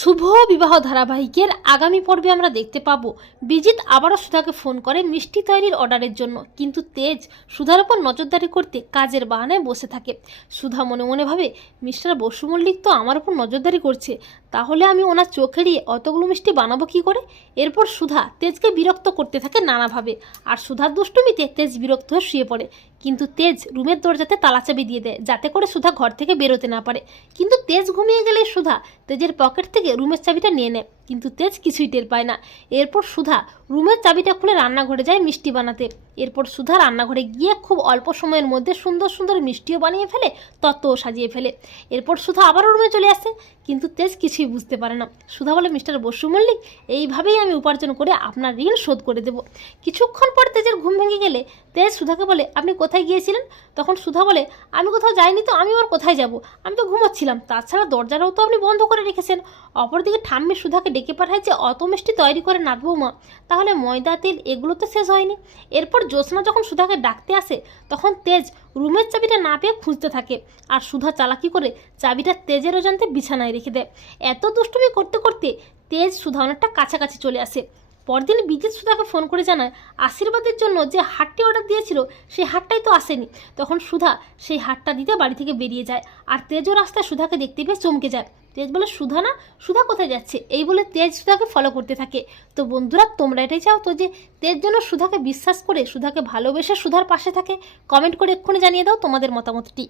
শুভ বিবাহ ধারাবাহিকের আগামী পর্বে আমরা দেখতে পাবো। বিজিৎ আবারও সুধাকে ফোন করে মিষ্টি তৈরির অর্ডারের জন্য, কিন্তু তেজ সুধার ওপর নজরদারি করতে কাজের বাহানায় বসে থাকে। সুধা মনে মনে ভাবে, মিস্টার বসু মল্লিক তো আমার ওপর নজরদারি করছে, তাহলে আমি ওনার চোখ এড়িয়ে অতগুলো মিষ্টি বানাবো কী করে? এরপর সুধা তেজকে বিরক্ত করতে থাকে নানাভাবে, আর সুধার দুষ্টুমিতে তেজ বিরক্ত হয়ে শুয়ে পড়ে। কিন্তু তেজ রুমের দরজাতে তালাচাবি দিয়ে দেয়, যাতে করে সুধা ঘর থেকে বেরোতে না পারে। কিন্তু তেজ ঘুমিয়ে গেলে সুধা তেজের পকেট থেকে রুমের চাবিটা নিয়ে নেয় কিন্তু তেজ কিছুই টের পায় না। এরপর সুধা রুমের চাবিটা খুলে রান্নাঘরে যায় মিষ্টি বানাতে। এরপর সুধা রান্নাঘরে গিয়ে খুব অল্প সময়ের মধ্যে সুন্দর সুন্দর মিষ্টিও বানিয়ে ফেলে, তত্ত্বও সাজিয়ে ফেলে। এরপর সুধা আবারও রুমে চলে আসে, কিন্তু তেজ কিছুই বুঝতে পারে না। সুধা বলে, মিস্টার বসু মল্লিক, এইভাবেই আমি উপার্জন করে আপনার ঋণ শোধ করে দেব। কিছুক্ষণ পর তেজের ঘুম ভেঙে গেলে তেজ সুধাকে বলে, আপনি কোথায় গিয়েছিলেন? তখন সুধা বলে, আমি কোথাও যাইনি তো, আমি আবার কোথায় যাব? আমি তো ঘুমাচ্ছিলাম, তাছাড়া দরজাটাও তো আপনি বন্ধ করে রেখেছেন। অপরদিকে ঠাম্মি সুধাকে ডেকে পাঠায় যে অত মিষ্টি তৈরি করে নাচবো মা তাহলে ময়দা, তেল এগুলো তো শেষ হয়নি। এরপর জ্যোৎস্না যখন সুধাকে ডাকতে আসে, তখন তেজ রুমের চাবিটা না পেয়ে খুঁজতে থাকে। আর সুধা চালাকি করে চাবিটা তেজের অজান্তে বিছানায় রেখে দেয়। এত দুষ্টুমি করতে করতে তেজ সুধা অনেকটা কাছাকাছি চলে আসে। পরদিন বিজিৎ সুধাকে ফোন করে জানায়, আশীর্বাদের জন্য যে হাটটি অর্ডার দিয়েছিল সেই হাটটাই তো আসেনি। তখন সুধা সেই হাটটা দিতে বাড়ি থেকে বেরিয়ে যায়। আর তেজও রাস্তায় সুধাকে দেখতে পেয়ে চমকে যায়। তেজ বলে সুধা না? সুধা কোথায় যাচ্ছে? এই বলে তেজ সুধাকে ফলো করতে থাকে। তো বন্ধুরা, তোমরা এটাই চাও তো যে তেজ যেন সুধাকে বিশ্বাস করে, সুধাকে ভালোবেসে সুধার পাশে থাকে? কমেন্ট করে এক্ষুনি জানিয়ে দাও তোমাদের মতামতটি।